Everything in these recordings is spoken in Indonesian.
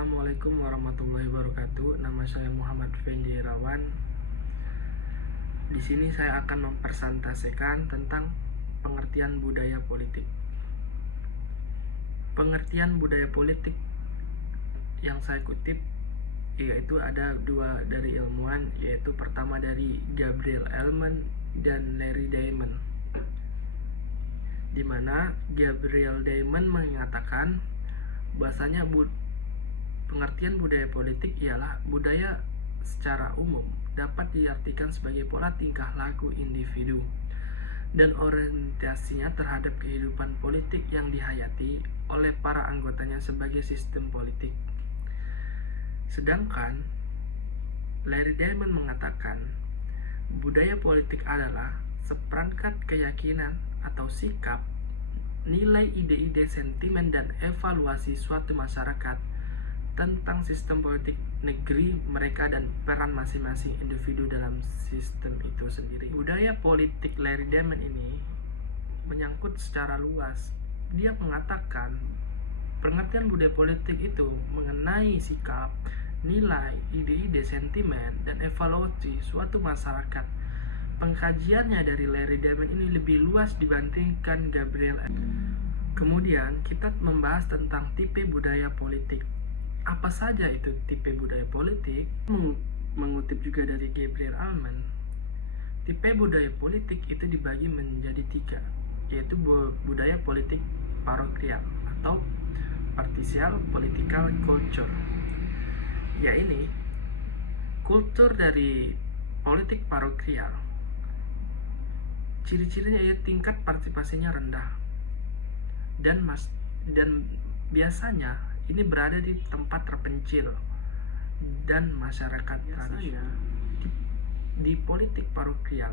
Assalamualaikum warahmatullahi wabarakatuh. Nama saya Muhammad Fendi Irawan. Di sini saya akan mempresentasikan tentang pengertian budaya politik. Pengertian budaya politik yang saya kutip yaitu ada dua dari ilmuwan, yaitu pertama dari Gabriel Ellman dan Larry Diamond. Di mana Gabriel Diamond mengatakan bahasanya pengertian budaya politik ialah budaya secara umum dapat diartikan sebagai pola tingkah laku individu dan orientasinya terhadap kehidupan politik yang dihayati oleh para anggotanya sebagai sistem politik. Sedangkan Larry Diamond mengatakan budaya politik adalah seperangkat keyakinan atau sikap, nilai, ide-ide, sentimen, dan evaluasi suatu masyarakat tentang sistem politik negeri mereka dan peran masing-masing individu dalam sistem itu sendiri. Budaya politik Larry Diamond ini menyangkut secara luas. Dia mengatakan pengertian budaya politik itu mengenai sikap, nilai, ide-ide, sentimen, dan evaluasi suatu masyarakat. Pengkajiannya dari Larry Diamond ini lebih luas dibandingkan Gabriel. Kemudian kita membahas tentang tipe budaya politik. Apa saja itu tipe budaya politik? Mengutip juga dari Gabriel Ellman, tipe budaya politik itu dibagi menjadi tiga, yaitu budaya politik parokial atau partial political culture. Ya, ini kultur dari politik parokial. Ciri-cirinya ya tingkat partisipasinya rendah dan biasanya ini berada di tempat terpencil dan masyarakat tradisional. Di politik parokial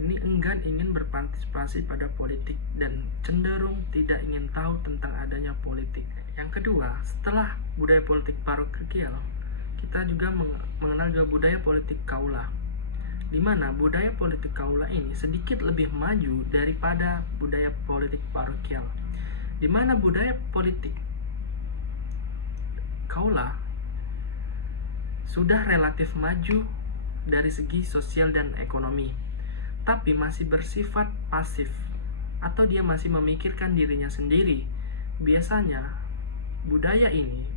ini enggan ingin berpartisipasi pada politik dan cenderung tidak ingin tahu tentang adanya politik. Yang kedua, setelah budaya politik parokial, kita juga mengenal juga budaya politik kaula, di mana budaya politik kaula ini sedikit lebih maju daripada budaya politik parokial, di mana budaya politik kaula sudah relatif maju dari segi sosial dan ekonomi, tapi masih bersifat pasif atau dia masih memikirkan dirinya sendiri. Biasanya budaya ini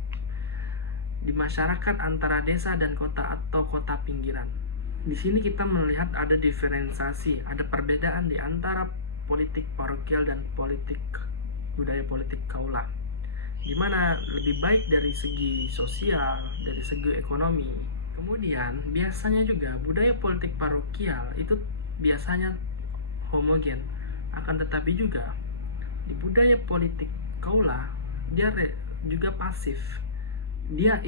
di masyarakat antara desa dan kota atau kota pinggiran. Di sini kita melihat ada diferensiasi, ada perbedaan di antara politik parokial dan budaya politik kaula, di mana lebih baik dari segi sosial, dari segi ekonomi. Kemudian biasanya juga budaya politik parokial itu biasanya homogen, akan tetapi juga di budaya politik kaula dia juga pasif. Dia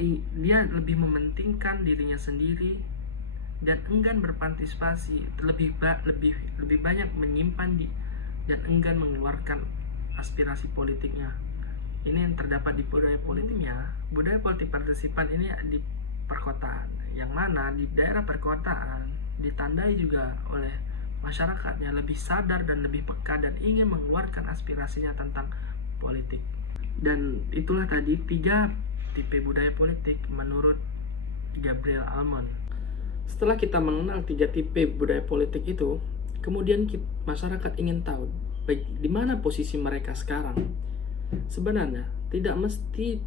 lebih mementingkan dirinya sendiri dan enggan berpartisipasi, lebih banyak menyimpan dan enggan mengeluarkan aspirasi politiknya. Ini yang terdapat di budaya politiknya. Budaya politik partisipan ini di perkotaan, yang mana di daerah perkotaan ditandai juga oleh masyarakatnya lebih sadar dan lebih peka dan ingin mengeluarkan aspirasinya tentang politik. Dan itulah tadi tiga tipe budaya politik menurut Gabriel Ellman. Setelah kita mengenal tiga tipe budaya politik itu, kemudian masyarakat ingin tahu di mana posisi mereka sekarang. Sebenarnya tidak mesti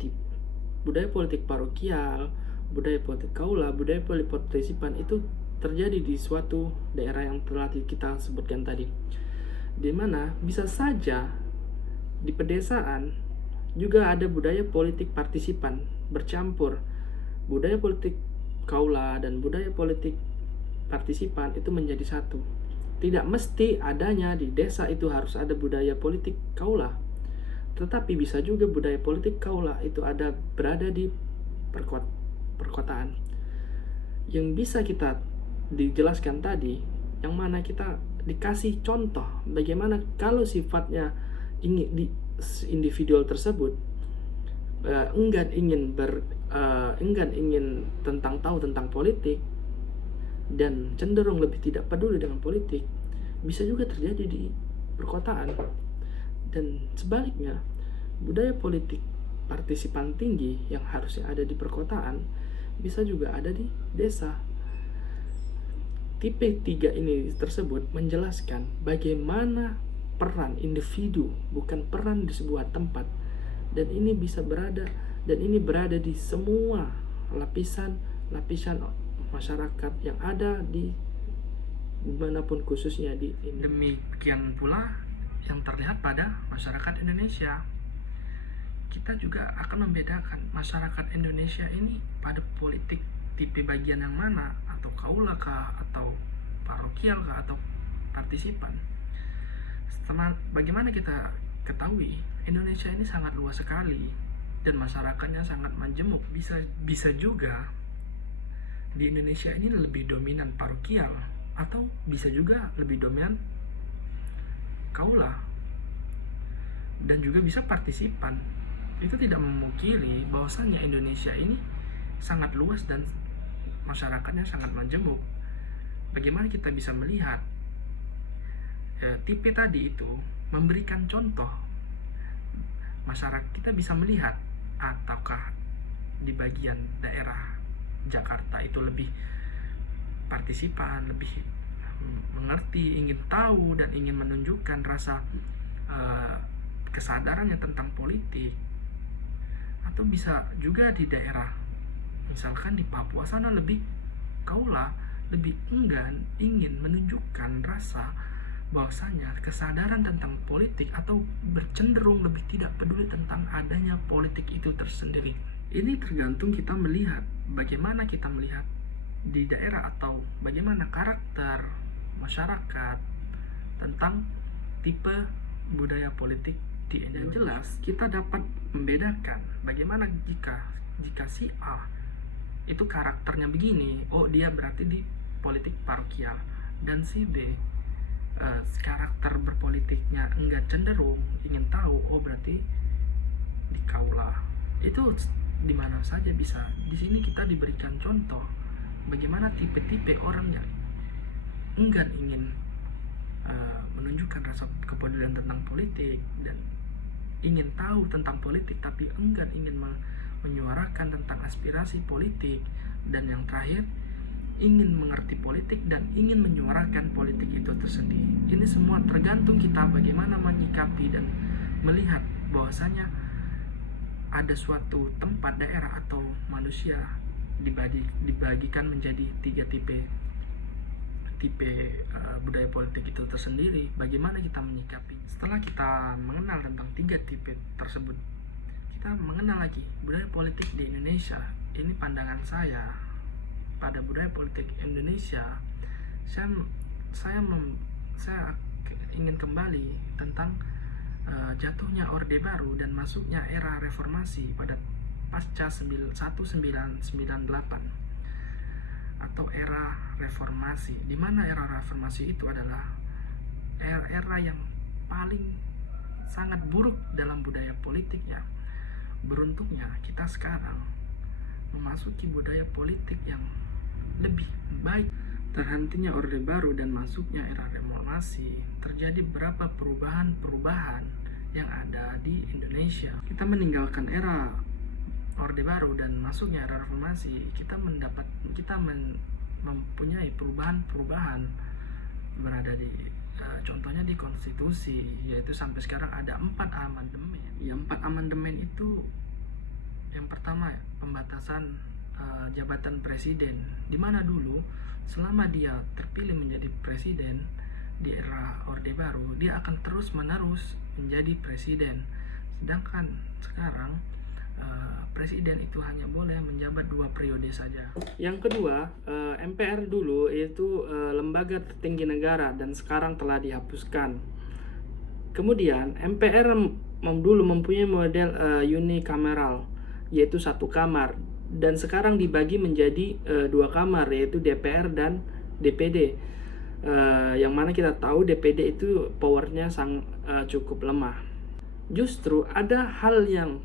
budaya politik parokial, budaya politik kaula, budaya politik partisipan itu terjadi di suatu daerah yang telah kita sebutkan tadi, di mana bisa saja di pedesaan juga ada budaya politik partisipan bercampur. Budaya politik kaula dan budaya politik partisipan itu menjadi satu. Tidak mesti adanya di desa itu harus ada budaya politik kaula, tetapi bisa juga budaya politik kaula itu berada di perkotaan. Yang bisa kita dijelaskan tadi, yang mana kita dikasih contoh bagaimana kalau sifatnya individual tersebut enggan ingin tahu tentang politik dan cenderung lebih tidak peduli dengan politik, bisa juga terjadi di perkotaan. Dan sebaliknya, budaya politik partisipan tinggi yang harusnya ada di perkotaan bisa juga ada di desa. Tipe 3 ini tersebut menjelaskan bagaimana peran individu, bukan peran di sebuah tempat. Dan ini bisa berada di semua lapisan masyarakat yang ada di dimanapun, khususnya di ini. Demikian pula yang terlihat pada masyarakat Indonesia. Kita juga akan membedakan masyarakat Indonesia ini pada politik tipe bagian yang mana, atau kaula kah, atau parokial kah, atau partisipan. Bagaimana kita ketahui, Indonesia ini sangat luas sekali dan masyarakatnya sangat majemuk. Bisa juga di Indonesia ini lebih dominan parokial, atau bisa juga lebih dominan kaula, dan juga bisa partisipan. Itu tidak memungkiri bahwasannya Indonesia ini sangat luas dan masyarakatnya sangat majemuk. Bagaimana kita bisa melihat tipe tadi itu memberikan contoh masyarakat, kita bisa melihat ataukah di bagian daerah Jakarta itu lebih partisipan, lebih mengerti, ingin tahu, dan ingin menunjukkan rasa kesadarannya tentang politik. Atau bisa juga di daerah, misalkan di Papua sana, lebih kaula, lebih enggan ingin menunjukkan rasa bahwasanya kesadaran tentang politik, atau bercenderung lebih tidak peduli tentang adanya politik itu tersendiri. Ini tergantung kita melihat bagaimana kita melihat di daerah, atau bagaimana karakter masyarakat tentang tipe budaya politik di Indonesia. Yang jelas kita dapat membedakan bagaimana jika si A itu karakternya begini, oh dia berarti di politik parokial, dan si B karakter berpolitiknya enggak cenderung ingin tahu, oh berarti di kaula. Itu di mana saja bisa. Di sini kita diberikan contoh bagaimana tipe-tipe orang yang enggan ingin menunjukkan rasa kepedulian tentang politik dan ingin tahu tentang politik, tapi enggan ingin menyuarakan tentang aspirasi politik, dan yang terakhir ingin mengerti politik dan ingin menyuarakan politik itu tersendiri. Ini semua tergantung kita bagaimana menyikapi dan melihat bahwasanya ada suatu tempat, daerah, atau manusia dibagikan menjadi 3 tipe budaya politik itu tersendiri. Bagaimana kita menyikapi? Setelah kita mengenal tentang 3 tipe tersebut, kita mengenal lagi budaya politik di Indonesia. Ini pandangan saya pada budaya politik Indonesia. Saya ingin kembali tentang jatuhnya Orde Baru dan masuknya era reformasi pada pasca 1998 atau era reformasi, di mana era reformasi itu adalah era yang paling sangat buruk dalam budaya politiknya. Beruntungnya kita sekarang memasuki budaya politik yang lebih baik. Terhentinya Orde Baru dan masuknya era reformasi, terjadi beberapa perubahan yang ada di Indonesia. Kita meninggalkan era Orde Baru dan masuknya era reformasi, kita mempunyai perubahan berada di contohnya di konstitusi, yaitu sampai sekarang ada 4 amandemen. Yang 4 amandemen itu, yang pertama pembatasan jabatan presiden, di mana dulu selama dia terpilih menjadi presiden di era Orde Baru, dia akan terus menerus menjadi presiden. Sedangkan sekarang presiden itu hanya boleh menjabat 2 periode saja. Yang kedua, MPR dulu yaitu lembaga tertinggi negara dan sekarang telah dihapuskan. Kemudian MPR dulu mempunyai model unikameral, yaitu 1 kamar, dan sekarang dibagi menjadi 2 kamar, yaitu DPR dan DPD. Yang mana kita tahu DPD itu powernya cukup lemah. Justru ada hal yang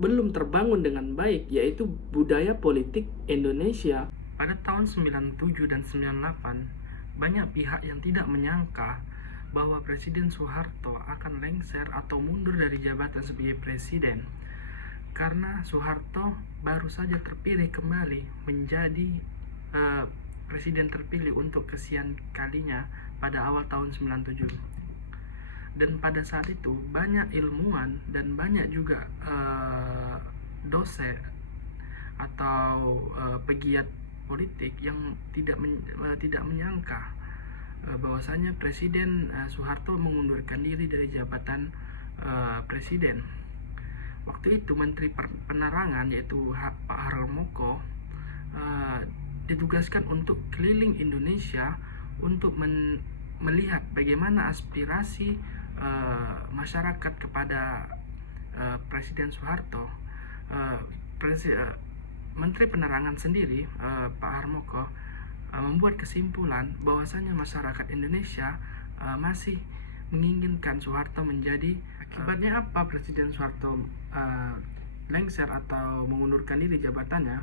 belum terbangun dengan baik, yaitu budaya politik Indonesia. Pada tahun 97 dan 98, banyak pihak yang tidak menyangka bahwa Presiden Soeharto akan lengser atau mundur dari jabatan sebagai presiden. karena Soeharto baru saja terpilih kembali menjadi presiden terpilih untuk kesekian kalinya pada awal tahun 97. Dan pada saat itu banyak ilmuwan dan banyak juga dosen atau pegiat politik yang tidak menyangka bahwasanya Presiden Soeharto mengundurkan diri dari jabatan presiden. Waktu itu Menteri Penerangan yaitu Pak Harmoko ditugaskan untuk keliling Indonesia untuk melihat bagaimana aspirasi masyarakat kepada Presiden Soeharto. Menteri Penerangan sendiri Pak Harmoko membuat kesimpulan bahwasanya masyarakat Indonesia masih menginginkan Soeharto menjadi. Akibatnya apa Presiden Soeharto lengser atau mengundurkan diri jabatannya?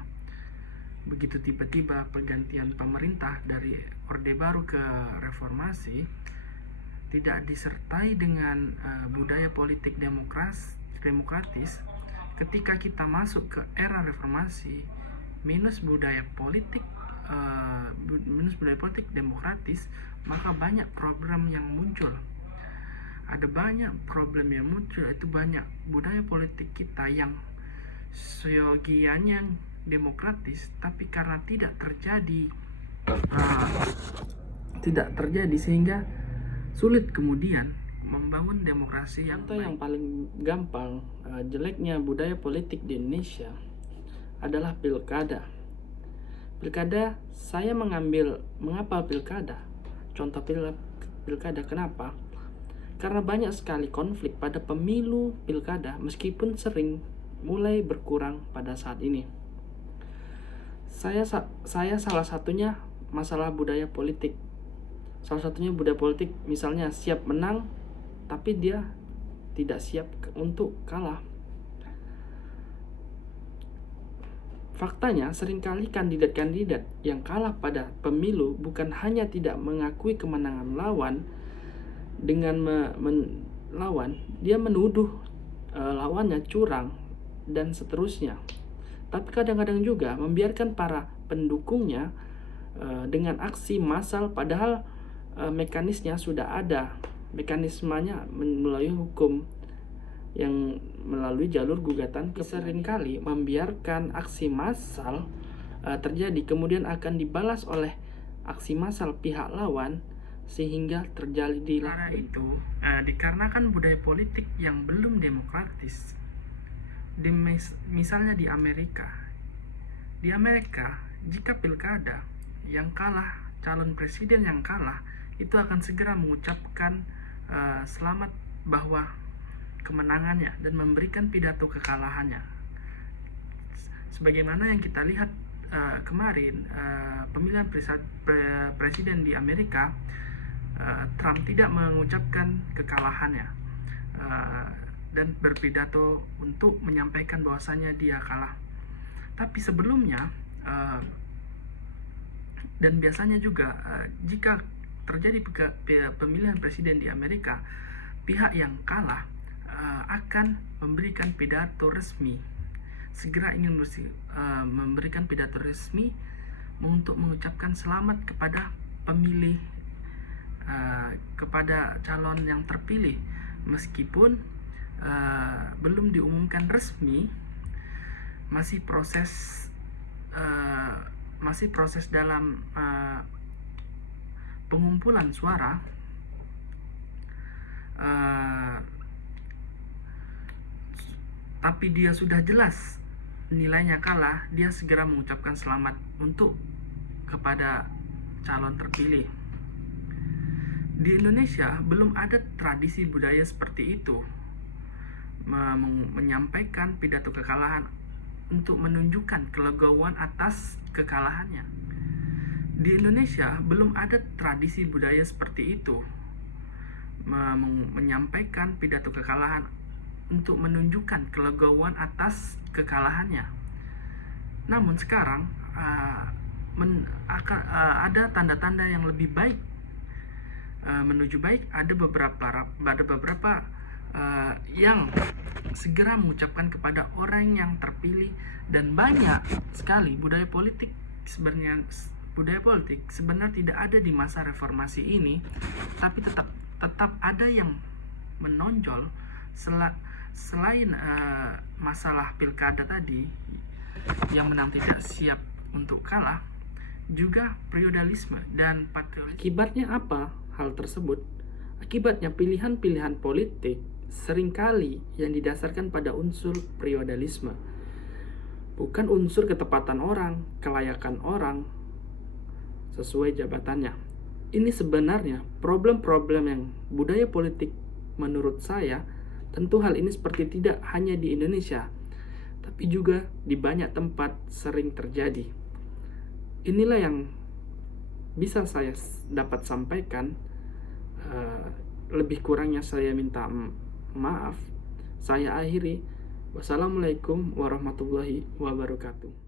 Begitu tiba-tiba pergantian pemerintah dari Orde Baru ke Reformasi tidak disertai dengan budaya politik demokratis. Ketika kita masuk ke era reformasi, minus budaya politik demokratis, maka banyak problem yang muncul. Ada banyak problem yang muncul, itu banyak budaya politik kita yang seyogianya demokratis, tapi karena tidak terjadi sehingga sulit kemudian membangun demokrasi. Contoh yang paling gampang jeleknya budaya politik di Indonesia adalah pilkada. Saya mengapa pilkada? Contoh pilkada, kenapa? Karena banyak sekali konflik pada pemilu pilkada, meskipun sering mulai berkurang pada saat ini. Saya salah satunya masalah budaya politik. Salah satunya budaya politik, misalnya siap menang, tapi dia tidak siap untuk kalah. Faktanya, seringkali kandidat-kandidat yang kalah pada pemilu bukan hanya tidak mengakui kemenangan lawan dengan melawan, dia menuduh lawannya curang dan seterusnya. Tapi kadang-kadang juga membiarkan para pendukungnya dengan aksi massal, padahal mekanismenya sudah ada. Mekanismenya melalui hukum yang melalui jalur gugatan. Seringkali membiarkan aksi massal terjadi, kemudian akan dibalas oleh aksi massal pihak lawan sehingga terjadi lara itu. Dikarenakan budaya politik yang belum demokratis. Misalnya di Amerika, jika pilkada yang kalah, calon presiden yang kalah itu akan segera mengucapkan selamat bahwa kemenangannya dan memberikan pidato kekalahannya. Sebagaimana yang kita lihat kemarin pemilihan presiden di Amerika, Trump tidak mengucapkan kekalahannya dan berpidato untuk menyampaikan bahwasanya dia kalah. Tapi sebelumnya dan biasanya juga jika terjadi pemilihan presiden di Amerika, pihak yang kalah akan memberikan pidato resmi, segera ingin memberikan pidato resmi untuk mengucapkan selamat kepada pemilih, kepada calon yang terpilih, meskipun belum diumumkan resmi, masih proses dalam pengumpulan suara. Tapi dia sudah jelas nilainya kalah, dia segera mengucapkan selamat kepada calon terpilih. Di Indonesia belum ada tradisi budaya seperti itu, menyampaikan pidato kekalahan untuk menunjukkan kelegowoan atas kekalahannya. Di Indonesia belum ada tradisi budaya seperti itu, menyampaikan pidato kekalahan untuk menunjukkan kelegowoan atas kekalahannya. Namun sekarang ada tanda-tanda yang lebih baik, menuju baik. Ada beberapa yang segera mengucapkan kepada orang yang terpilih. Dan banyak sekali budaya politik sebenarnya tidak ada di masa reformasi ini, tapi tetap ada yang menonjol selain masalah pilkada tadi yang menang tidak siap untuk kalah, juga feodalisme dan patriarki. Akibatnya apa hal tersebut? Akibatnya pilihan-pilihan politik seringkali yang didasarkan pada unsur feodalisme, bukan unsur ketepatan orang, kelayakan orang sesuai jabatannya. Ini sebenarnya problem-problem yang budaya politik menurut saya. Tentu hal ini seperti tidak hanya di Indonesia, tapi juga di banyak tempat sering terjadi. Inilah yang bisa saya dapat sampaikan. Lebih kurangnya saya minta maaf. Saya akhiri. Wassalamualaikum warahmatullahi wabarakatuh.